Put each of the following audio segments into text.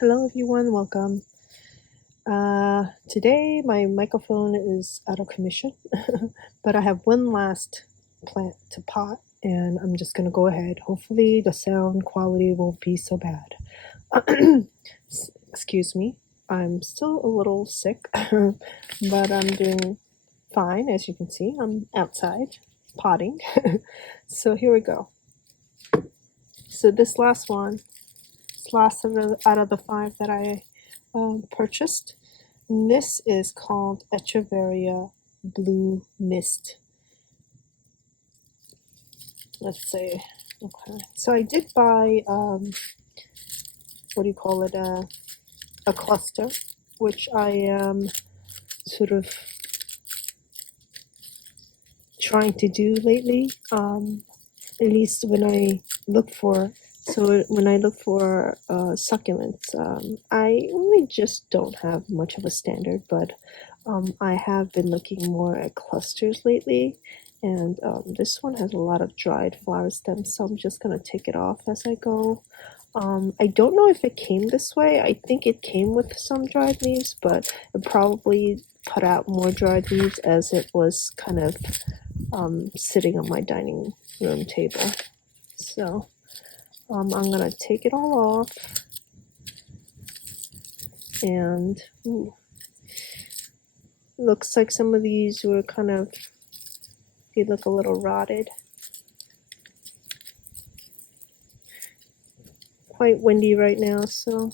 Hello everyone, welcome. Today my microphone is out of commission, but I have one last plant to pot and I'm just gonna go ahead. Hopefully the sound quality won't be so bad. Excuse me, I'm still a little sick, but I'm doing fine. As you can see, I'm outside potting. So here we go. So this last one, last out of the 5 that I purchased. And this is called Echeveria Blue Mist. Let's say, okay. So I did buy, what do you call it, a cluster, which I am sort of trying to do lately, at least when I look for succulents, I really just don't have much of a standard, but I have been looking more at clusters lately, and this one has a lot of dried flower stems, so I'm just gonna take it off as I go. I don't know if it came this way. I think it came with some dried leaves, but it probably put out more dried leaves as it was kind of sitting on my dining room table. So I'm gonna take it all off, and looks like some of these were they look a little rotted. Quite windy right now, so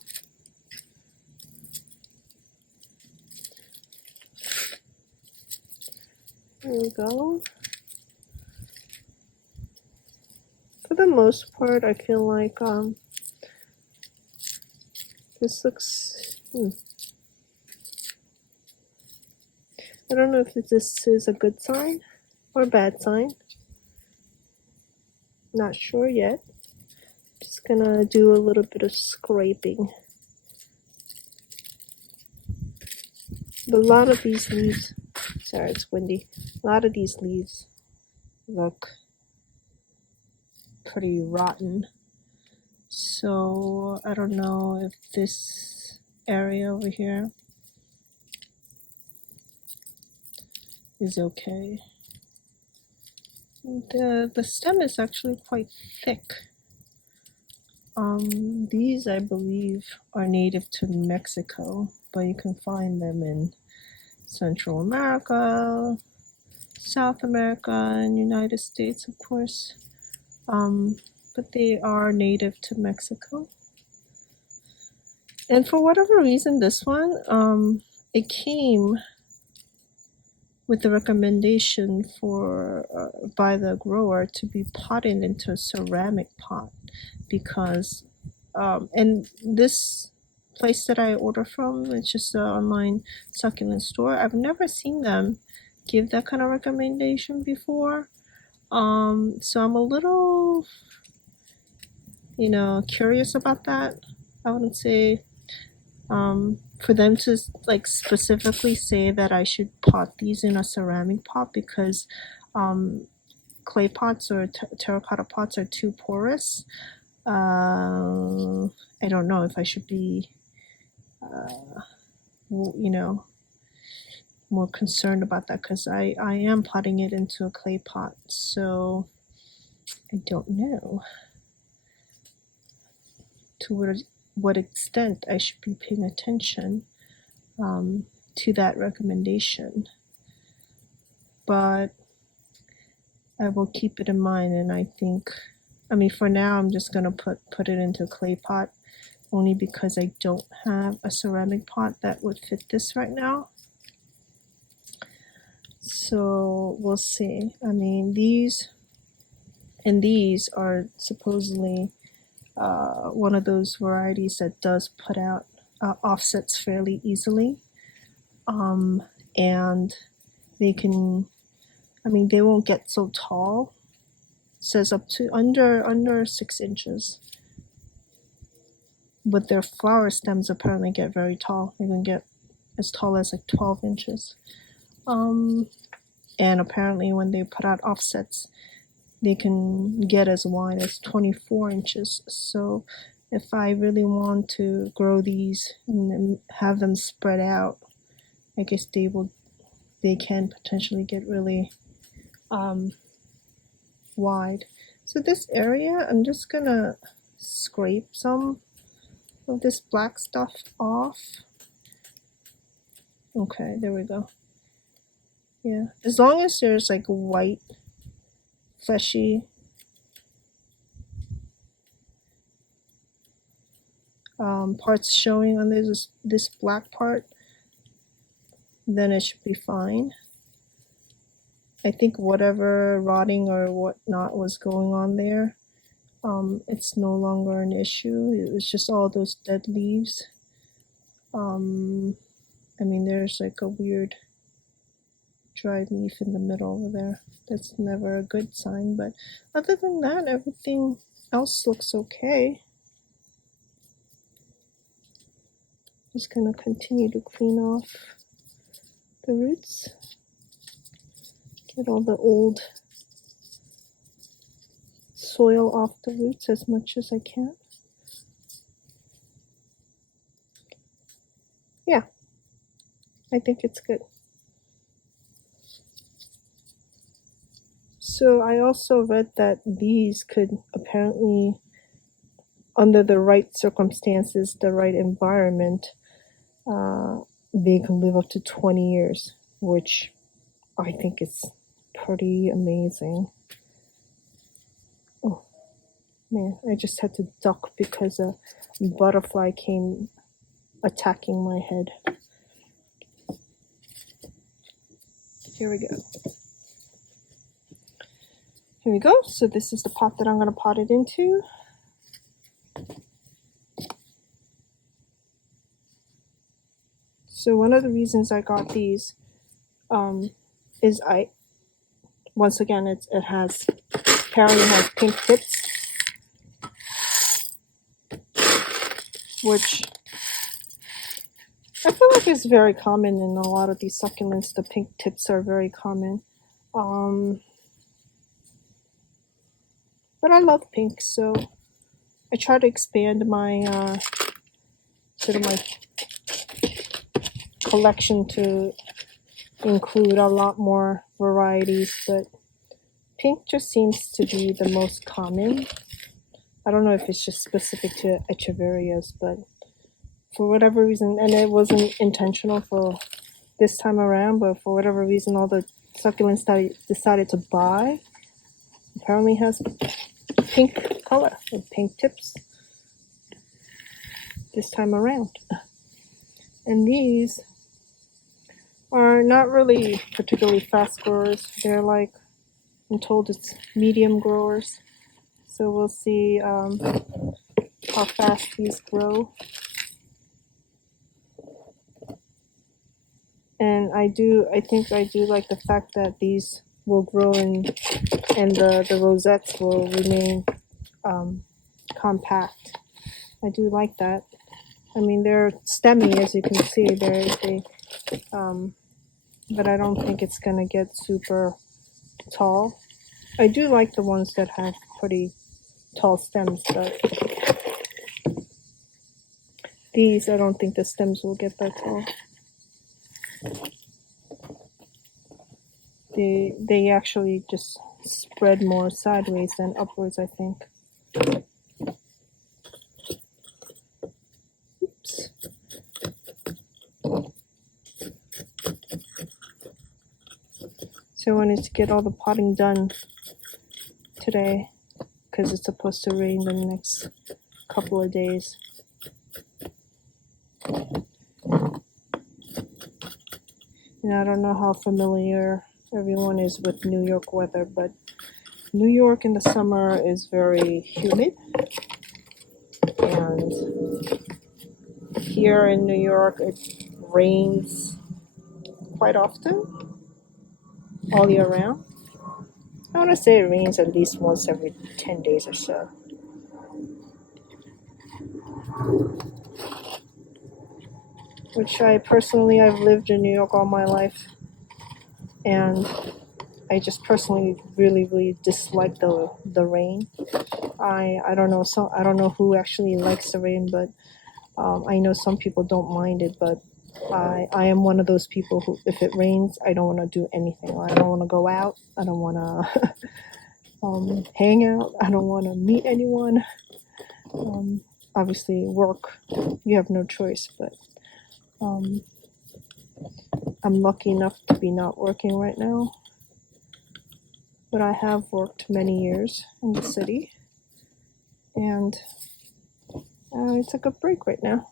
there we go. For the most part, I feel like this looks. I don't know if this is a good sign or a bad sign. Not sure yet. Just gonna do a little bit of scraping. But a lot of these leaves, sorry, it's windy. A lot of these leaves look pretty rotten. So I don't know if this area over here is okay. The stem is actually quite thick. These I believe are native to Mexico, but you can find them in Central America, South America, and United States, of course. But they are native to Mexico. And for whatever reason, this one, it came with the recommendation by the grower to be potted into a ceramic pot, because and this place that I order from, it's just an online succulent store. I've never seen them give that kind of recommendation before. So I'm a little, curious about that. I wouldn't say for them to like specifically say that I should pot these in a ceramic pot, because clay pots or terracotta pots are too porous. I don't know if I should be, more concerned about that, because I am potting it into a clay pot, so I don't know to what extent I should be paying attention to that recommendation. But I will keep it in mind, and I think, for now, I'm just gonna put it into a clay pot, only because I don't have a ceramic pot that would fit this right now. So we'll see. These are supposedly one of those varieties that does put out offsets fairly easily, and they can, they won't get so tall. It says up to under 6 inches, but their flower stems apparently get very tall. They can get as tall as like 12 inches. And apparently when they put out offsets, they can get as wide as 24 inches. So if I really want to grow these and have them spread out, I guess they can potentially get really wide. So this area, I'm just gonna scrape some of this black stuff off. Okay, there we go. Yeah, as long as there's like white, fleshy parts showing on this black part, then it should be fine. I think whatever rotting or whatnot was going on there, it's no longer an issue. It was just all those dead leaves. I mean, there's like a weird dried leaf in the middle over there. That's never a good sign, but other than that, everything else looks okay. Just gonna continue to clean off the roots. Get all the old soil off the roots as much as I can. Yeah, I think it's good. So I also read that these could apparently, under the right circumstances, the right environment, they can live up to 20 years, which I think is pretty amazing. Oh man, I just had to duck because a butterfly came attacking my head. Here we go. Here we go. So this is the pot that I'm going to pot it into. So one of the reasons I got these is once again, it apparently has pink tips, which I feel like is very common in a lot of these succulents. The pink tips are very common. But I love pink, so I try to expand my sort of my collection to include a lot more varieties, but pink just seems to be the most common. I don't know if it's just specific to Echeverias, but for whatever reason, and it wasn't intentional for this time around, but for whatever reason, all the succulents that I decided to buy apparently has pink color with pink tips this time around. And these are not really particularly fast growers. They're like, I'm told it's medium growers. So we'll see how fast these grow. And I think I do like the fact that these will grow and the rosettes will remain compact. I do like that. I mean, they're stemmy, as you can see. But I don't think it's gonna get super tall. I do like the ones that have pretty tall stems, but these, I don't think the stems will get that tall. They actually just spread more sideways than upwards, I think. Oops. So I wanted to get all the potting done today because it's supposed to rain the next couple of days. And I don't know how familiar everyone is with New York weather, but New York in the summer is very humid. And here in New York, it rains quite often, all year round. I want to say it rains at least once every 10 days or so. Which I've lived in New York all my life. And I just personally really, really dislike the rain. I don't know. So I don't know who actually likes the rain, but I know some people don't mind it. But I am one of those people who, if it rains, I don't want to do anything. I don't want to go out. I don't want to hang out. I don't want to meet anyone. Obviously, work, you have no choice. But I'm lucky enough to be not working right now. But I have worked many years in the city, and I took a break right now.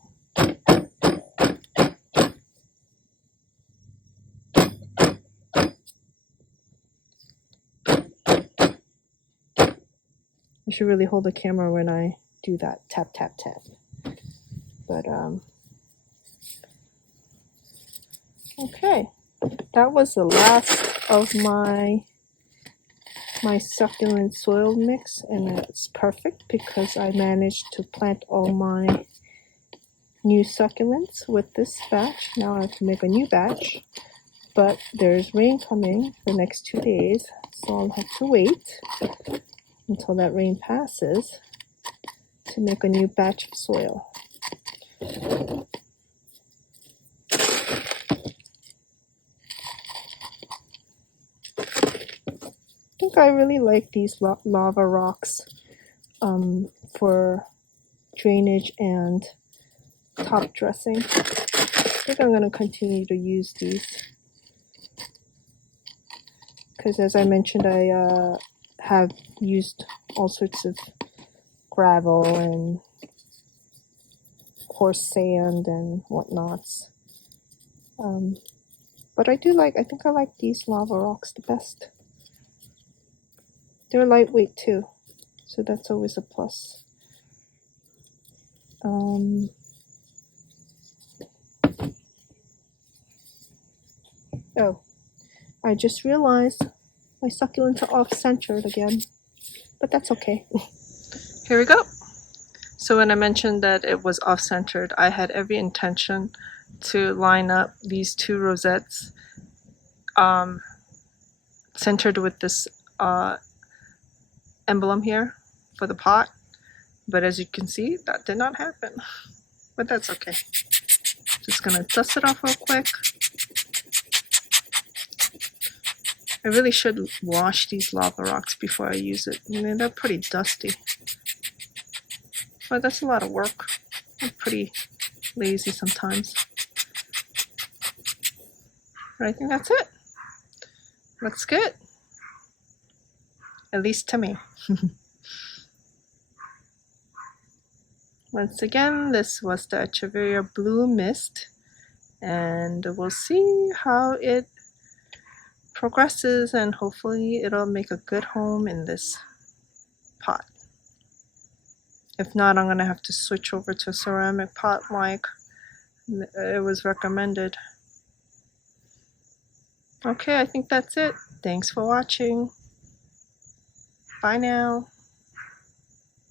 I should really hold the camera when I do that tap tap tap. But okay, that was the last of my succulent soil mix, and it's perfect because I managed to plant all my new succulents with this batch. Now I have to make a new batch, but there's rain coming the next 2 days, so I'll have to wait until that rain passes to make a new batch of soil. I think I really like these lava rocks for drainage and top dressing. I think I'm going to continue to use these because, as I mentioned, I have used all sorts of gravel and coarse sand and whatnots. But I think I like these lava rocks the best. They're lightweight too, so that's always a plus. Oh, I just realized my succulents are off-centered again, but that's okay. Here we go. So when I mentioned that it was off-centered, I had every intention to line up these two rosettes centered with this emblem here for the pot, but as you can see, that did not happen. But that's okay. Just gonna dust it off real quick. I really should wash these lava rocks before I use it. I mean, they're pretty dusty, but that's a lot of work. I'm pretty lazy sometimes. But I think that's it. Looks good, at least to me. Once again, this was the Echeveria Blue Mist, and we'll see how it progresses, and hopefully it'll make a good home in this pot. If not, I'm gonna have to switch over to a ceramic pot like it was recommended. Okay, I think that's it. Thanks for watching. Bye now.